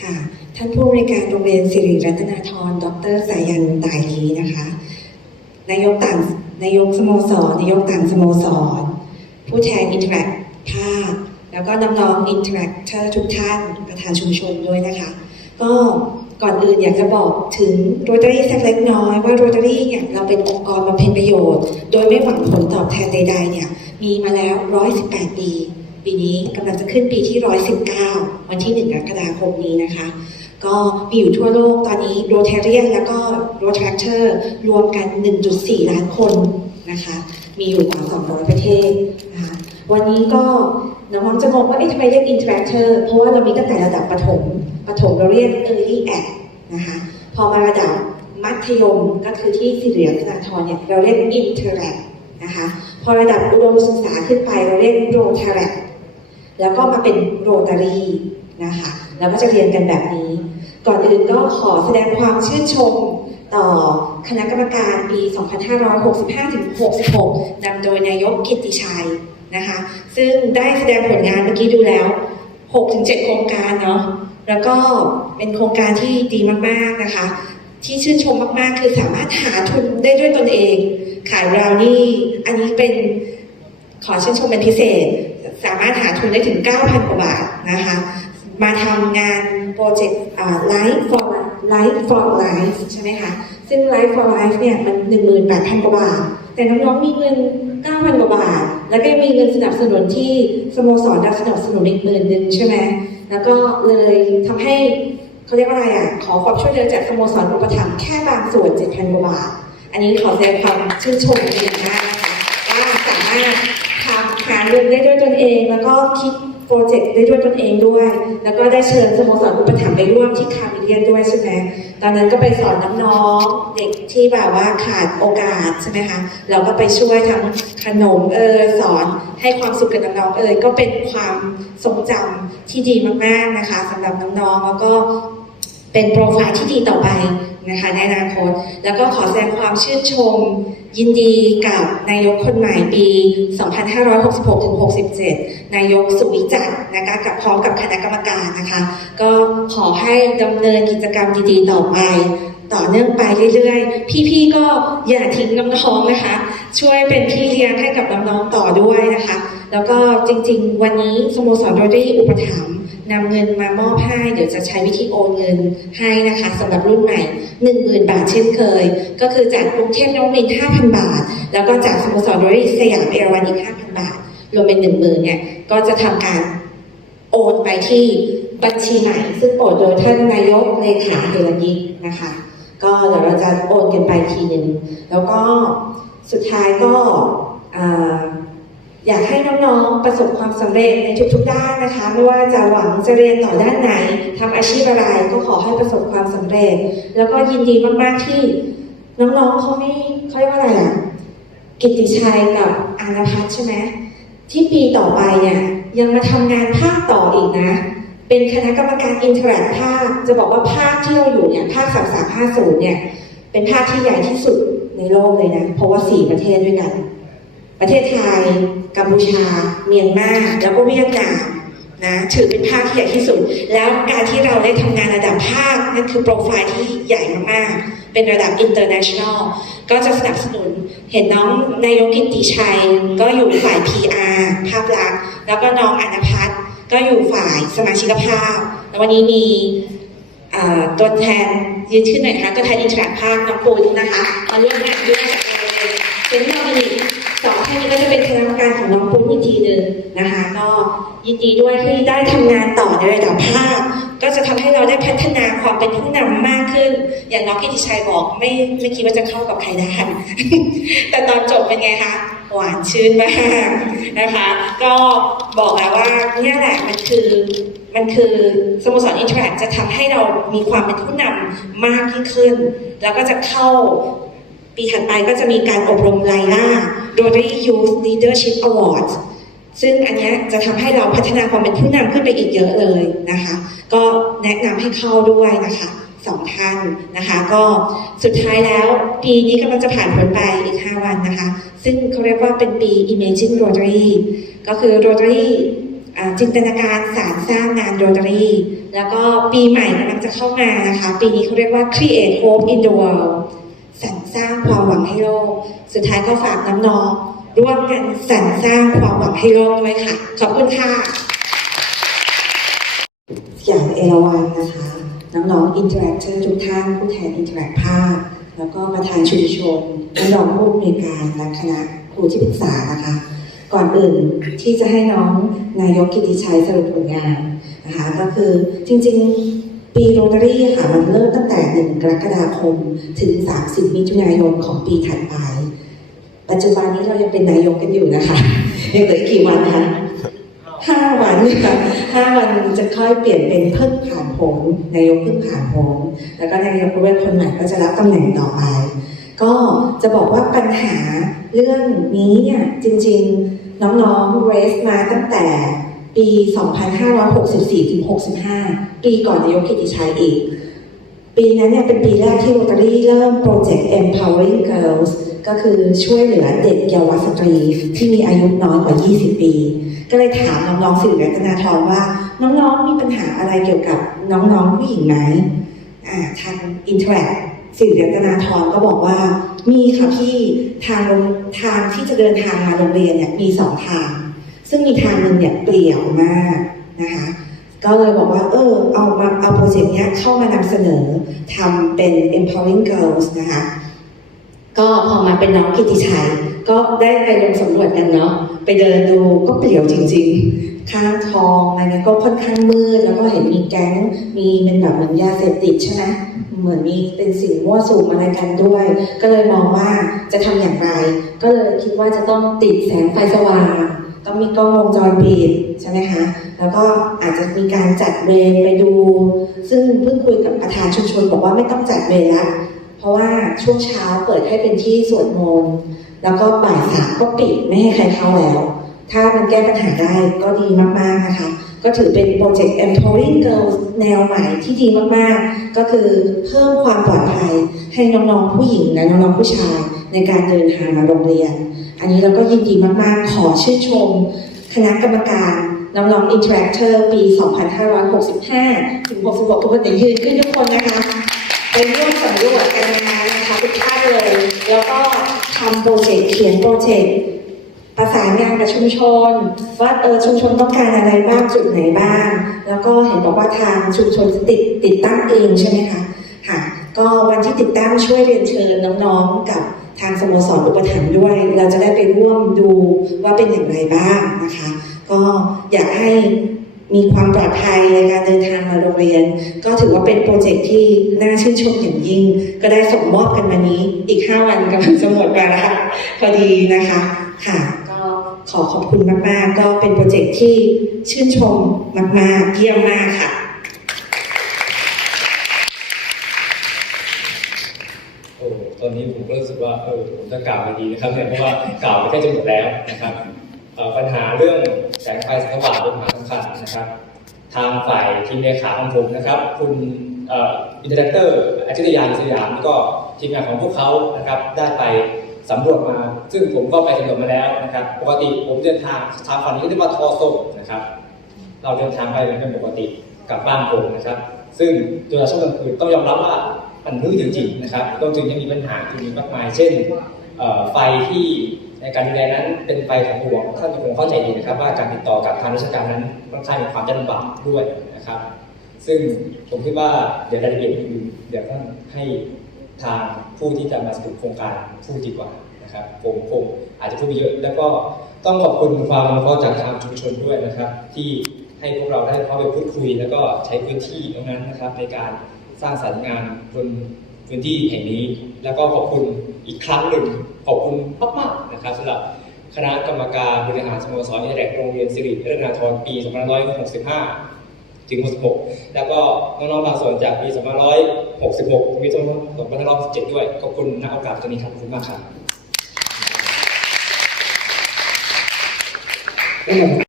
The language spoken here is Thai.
ค่ะท่านผู้บริการโรงเรียนสิริรัตนาธร ดรสายันตายีนะคะ นายกต่างนายกสโมสร นายกต่างสโมสร ผู้แทนอินเทอร์แอคภาค แล้วก็น้องๆอินเทอร์แอคเตอร์ทุกท่านประธานชุมชนด้วยนะคะ ก็ก่อนอื่นอยากจะบอกถึงโรตารี่สักเล็กน้อยว่าโรตารี่เนี่ยเราเป็นองค์กรบำเพ็ญประโยชน์ โดยไม่หวังผลตอบแทนใดๆเนี่ยมีมาแล้ว 118 ปี ปีนี้กำลังจะขึ้นปีที่ 119 วันที่ 1 กรกฎาคมนี้นะคะ ก็มีอยู่ทั่วโลกตอนนี้โรเทเรียนแล้วก็โรท r คเตอร์รวมกัน 1.4 ล้านคนนะคะ มีอยู่กว่า200 ประเทศนะคะวันนี้ก็น้องๆจะงงว่าเอ๊ะทำไมเรียก Interactor เพราะว่าเรามีตั้งแต่ระดับประถม ประถมเราเรียก Early Act นะคะพอมาระดับมัธยมก็คือที่สิริรัตนาธรเนี่ยเราเรียก Interact นะคะ พอระดับอุดมศึกษาขึ้นไปเราเรียก Rotaract แล้วก็มาเป็นโรตารีนะคะแล้วก็จะเรียนกันแบบนี้ ก่อนอื่นก็ขอแสดงความชื่นชมต่อคณะกรรมการปี 2565-66 นำโดยนายกกิติชัยนะคะ ซึ่งได้แสดงผลงานเมื่อกี้ดูแล้ว 6-7 โครงการเนาะ แล้วก็เป็นโครงการที่ดีมากๆนะคะ ที่ชื่นชมมากๆ คือสามารถหาทุนได้ด้วยตนเอง ขายบราวนี่ อันนี้เป็นขอชื่นชมเป็นพิเศษ สามารถหาทุนได้ถึง 9,000 กว่าบาทนะคะ มาทำงานโปรเจกต์ Life for Life for Life ใช่ไหมคะ ซึ่ง Life for Life เนี่ยมัน18,000กว่าบาท แต่น้องๆมีเงิน9,000กว่าบาท แล้วก็มีเงินสนับสนุนที่สโมสรสนับสนุนอีกหมื่นหนึ่งใช่ไหมแล้วก็เลยทำให้เขาเรียกว่าอะไรอะ ขอความช่วยเหลือจากสโมสรอุปถัมภ์แค่บางส่วน7,000กว่าบาท อันนี้ขอแสดงความชื่นชมเป็นอย่างมากนะคะว่าสามารถ ทำหาเงินได้ด้วยตนเอง แล้วก็คิดโปรเจกต์ได้ด้วยตนเองด้วย แล้วก็ได้เชิญสโมสรอุปถัมภ์ไปร่วมที่คาเมเลียนด้วยใช่ไหมตอนนั้นก็ไปสอนน้องๆเด็กที่แบบว่าขาดโอกาสใช่ไหมคะเราก็ไปช่วยทั้งขนมเออสอนให้ความสุขกับน้องๆเอยก็เป็นความทรงจำที่ดีมากๆนะคะสำหรับน้องๆแล้วก็เป็นโปรไฟล์ที่ดีต่อไป นะคะในอนาคต แล้วก็ขอแสดงความชื่นชม ยินดีกับนายกคนใหม่ปี 2566-67 นายกสุวิจักรนะคะกับพร้อมกับคณะกรรมการนะคะ ก็ขอให้ดำเนินกิจกรรมดีๆต่อไปต่อเนื่องไปเรื่อยๆ พี่ๆ ก็อย่าทิ้งน้องๆ นะคะ ช่วยเป็นพี่เลี้ยงให้กับน้องๆ ต่อด้วยนะคะ แล้วก็จริงๆ วันนี้สโมสรโรตารี่อุปถัมภ์นำเงินมามอบให้เดี๋ยวจะใช้วิธีโอนเงินให้นะคะสำหรับรุ่นใหม่ 10,000 บาทเช่นเคย ก็คือจากกรุงเทพน้องมิน5,000 บาท แล้วก็จากสโมสรโรตารี่สยามเอราวัณอีก 5,000 บาท รวมเป็น 10,000เนี่ยก็จะทำการโอนไปที่บัญชีใหม่ซึ่งโปรดโดยท่านนายกเลขาเฮรัญยิกนะคะ ก็เดี๋ยวเราจะโอนกันไปทีหนึ่งแล้วก็สุดท้ายก็อ่า อยากให้น้องๆประสบความสำเร็จในทุกๆด้านนะคะ ไม่ว่าจะหวังจะเรียนต่อด้านไหนทำอาชีพอะไรก็ขอให้ประสบความสำเร็จ แล้วก็ยินดีมากๆที่น้องๆเขาไม่เขาเรียกว่าอะไรอะกิติชัยกับอานพัฒน์ใช่ไหมที่ปีต่อไปเนี่ยยังมาทำงานภาคต่ออีกนะ เป็นคณะกรรมการอินเทอร์แอคภาคจะบอกว่าภาคที่เราอยู่เนี่ยภาค3350เนี่ยเป็นภาคที่ใหญ่ที่สุดในโลกเลยนะเพราะว่า4ประเทศด้วยกัน ประเทศไทย กัมพูชา เมียนมาแล้วก็เวียดนามนะถือเป็นภาคที่ใหญ่ที่สุด แล้วการที่เราได้ทำงานระดับภาคนั่นคือโปรไฟล์ที่ใหญ่มากๆ เป็นระดับ international ก็จะสนับสนุนเห็นน้องนายกกิตติชัย ก็อยู่ฝ่าย PR ภาพลักษณ์แล้วก็น้องอนพัฒน์ก็อยู่ฝ่ายสมาชิกภาพแล้ววันนี้มีตัวแทนยืนขึ้นหน่อยคะตัวแทนอินทราภาคน้องปุ้นนะคะมาร่วมงานด้วยจากเราเลยเป็นที่เราดี สองท่านนี้ก็จะเป็นคณะกรรมการของน้องปุ้นอีกทีหนึ่งนะคะ ก็ยินดีด้วยที่ได้ทำงานต่อในระดับภาค ก็จะทำให้เราได้พัฒนาความเป็นผู้นำมากขึ้น อย่างน้องกิติชัยบอกไม่ไม่คิดว่าจะเข้ากับใครได้แต่ตอนจบเป็นไงคะหวานชื่นมากนะคะ ก็บอกแล้วว่าเนี่ยแหละมันคือมันคือสโมสรอินทร์แอคจะทำให้เรามีความเป็นผู้นำมากยิ่งขึ้น แล้วก็จะเข้า ปีถัดไปก็จะมีการอบรมไลล่า Rotary Youth Leadership Awards ซึ่งอันนี้จะทำให้เราพัฒนาความเป็นผู้นำขึ้นไปอีกเยอะเลยนะคะ ก็แนะนำให้เข้าด้วยนะคะสองท่านนะคะ ก็สุดท้ายแล้วปีนี้กำลังจะผ่านพ้นไปอีก 5 วันนะคะ ซึ่งเขาเรียกว่าเป็นปี Imagine Rotary ก็คือ Rotary จินตนาการสารสร้างงานโรตารีแล้วก็ปีใหม่กำลังจะเข้ามานะคะ ปีนี้เขาเรียกว่า Create Hope in the World สรรสร้างความหวังให้โลก สุดท้ายก็ฝากน้องๆร่วมกันสรรสร้างความหวังให้โลกด้วยค่ะ ขอบคุณค่ะอย่างเอราวันนะคะ น้องๆอินเทอร์แอคเตอร์ทุกท่านผู้แทนอินเทอร์แอคภาค แล้วก็ประธานชุมชนและรองผู้อำนวยการและคณะครูที่ปรึกษานะคะ ก่อนอื่นที่จะให้น้องนายกกิติชัยสรุปผลงานนะคะก็คือจริงๆ ปีโรตารี่ค่ะมันเริ่มตั้งแต่ 1 กรกฎาคม ถึง 30 มิถุนายนของปีถัดไป ปัจจุบันนี้เรายังเป็นนายกกันอยู่นะคะ ยังเหลืออีกกี่วันคะห้าวันค่ะห้าวันจะค่อยเปลี่ยนเป็นเพิ่งผ่านผลนายกเพิ่งผ่านผลแล้วก็นายกประเวศคนใหม่ก็จะรับตำแหน่งต่อไป ก็จะบอกว่าปัญหาเรื่องนี้เนี่ยจริงๆ น้องๆเรสมาตั้งแต่ ปี 2564ถึง65 ปีก่อนนายกกิติชัยอีก ปีนั้นเนี่ยเป็นปีแรกที่โรตารี่เริ่มโปรเจกต์ empowering girls ก็คือช่วยเหลือเด็กเยาวสตรีที่มีอายุน้อยกว่า 20 ปี ก็เลยถามน้องๆสิริรัตนาทรว่า น้องๆมีปัญหาอะไรเกี่ยวกับน้องๆผู้หญิงไหมทางอินเทอร์แอคสิริรัตนาทรก็บอกว่า มีค่ะพี่ทางทางที่จะเดินทางมาโรงเรียนเนี่ยมีสองทาง ซึ่งมีทางหนึ่งเนี่ยเปลี่ยวมากนะคะก็เลยบอกว่าเออเอามาเอาโปรเจกต์เนี้ยเข้ามานำเสนอทำเป็น empowering girls นะคะก็พอมาเป็นน้องกิติชัย ก็ได้ไปลงสำรวจกันเนาะไปเดินดูก็เปลี่ยวจริง ๆ ข้างคลองอะไรเงี้ยก็ค่อนข้างมืดแล้วก็เห็นมีแก๊งมีเป็นแบบเหมือนยาเสพติดใช่ไหมเหมือนมีเป็นสิ่งมั่วสุมอะไรกันด้วย ก็เลยมองว่าจะทำอย่างไร ก็เลยคิดว่าจะต้องติดแสงไฟสว่าง ต้องมีกล้องวงจรปิดใช่ไหมคะ แล้วก็อาจจะมีการจัดเวรไปดู ซึ่งเพิ่งคุยกับประธานชุมชนบอกว่าไม่ต้องจัดเวรละเพราะว่าช่วงเช้าเปิดให้เป็นที่สวดมนต์แล้วก็บ่ายสามก็ปิดไม่ให้ใครเข้าแล้ว ถ้ามันแก้ปัญหาได้ก็ดีมากๆนะคะ ก็ถือเป็นโปรเจกต์ empowering girls แนวใหม่ที่ดีมากๆ ก็คือเพิ่มความปลอดภัยให้น้องๆผู้หญิงและน้องๆผู้ชายในการเดินทางมาโรงเรียน อันนี้เราก็ยินดีมากๆ ขอชื่นชม คณะกรรมการน้องๆ Interactor ปี 2565 ถึง 66 ทุกคนอย่ายืนขึ้นทุกคนนะคะไปร่วมสำรวจกันมานะคะทุกท่านเลย แล้วก็ทำโปรเจกต์เขียนโปรเจกต์ประสานงานกับชุมชน ว่าเออชุมชนต้องการอะไรบ้างจุดไหนบ้าง แล้วก็เห็นบอกว่าทางชุมชนจะติดติดตั้งเองใช่ไหมคะค่ะก็วันที่ติดตั้งช่วยเรียนเชิญน้องๆกับ ทางสโมสรอุปถัมภ์ด้วย เราจะได้ไปร่วมดูว่าเป็นอย่างไรบ้างนะคะ ก็อยากให้มีความปลอดภัยในการเดินทางมาโรงเรียน ก็ถือว่าเป็นโปรเจกต์ที่น่าชื่นชมอย่างยิ่ง ก็ได้ส่งมอบกันวันนี้ อีก 5 วันกำลังจะหมดไปแล้วค่ะพอดีนะคะค่ะ ก็ขอขอบคุณมาก ๆ ก็เป็นโปรเจกต์ที่ชื่นชมมาก ๆ เยี่ยมมากค่ะ โอ้ ตอนนี้ผมก็รู้สึกว่าเออผมจะกล่าวไปดีนะครับเนี่ยเพราะว่ากล่าวไปใกล้จะหมดแล้วนะครับปัญหาเรื่องแสงไฟสงสว่างเป็นปัญหาสำคัญนะครับ ทางฝ่ายทีมเลขาของผมนะครับ คุณเอินเตอร์เตอร์อาจิตยานสยามก็ทีมงานของพวกเขานะครับได้ไปสำรวจมา ซึ่งผมก็ไปสำรวจมาแล้วนะครับ ปกติผมเดินทางทางฝั่งนี้เรียกว่าทอโซนะครับ เราเดินทางไปเป็นปกติกลับบ้านผมนะครับ ซึ่งตัวช่วงกลางคืนต้องยอมรับว่า มันมืดจริงๆนะครับรวมถึงยังมีปัญหาที่มีมากมาย เช่นไฟที่ในการดูแลนั้นเป็นไฟของหลวงท่านคงเข้าใจดีนะครับ ว่าการติดต่อกับทางราชการนั้นค่อนข้างมีความยากลำบากด้วยนะครับ ซึ่งผมคิดว่าเดี๋ยวรายละเอียดอื่นเดี๋ยวต้องให้ทางผู้ที่จะมาสรุปโครงการพูดดีกว่านะครับผมผมอาจจะพูดไม่เยอะแล้วก็ต้องขอบคุณความอนุเคราจากทางชุมชนด้วยนะครับ ที่ให้พวกเราได้เข้าไปพูดคุย แล้วก็ใช้พื้นที่ตรงนั้นนะครับ ในการ สร้างสรรค์งานบนพื้นที่แห่งนี้ แล้วก็ขอบคุณอีกครั้งหนึ่งขอบคุณมากๆนะครับสำหรับคณะกรรมการบริหารสโมสรอินเตอร์เน็ตโรงเรียนสิริเอื้อนาธรปี 2565 ถึง 66 แล้วก็น้องๆบางส่วนจากปี 2566 มีจำนวน2567ด้วย ขอบคุณณโอกาสตรงนี้ครับขอบคุณมากครับ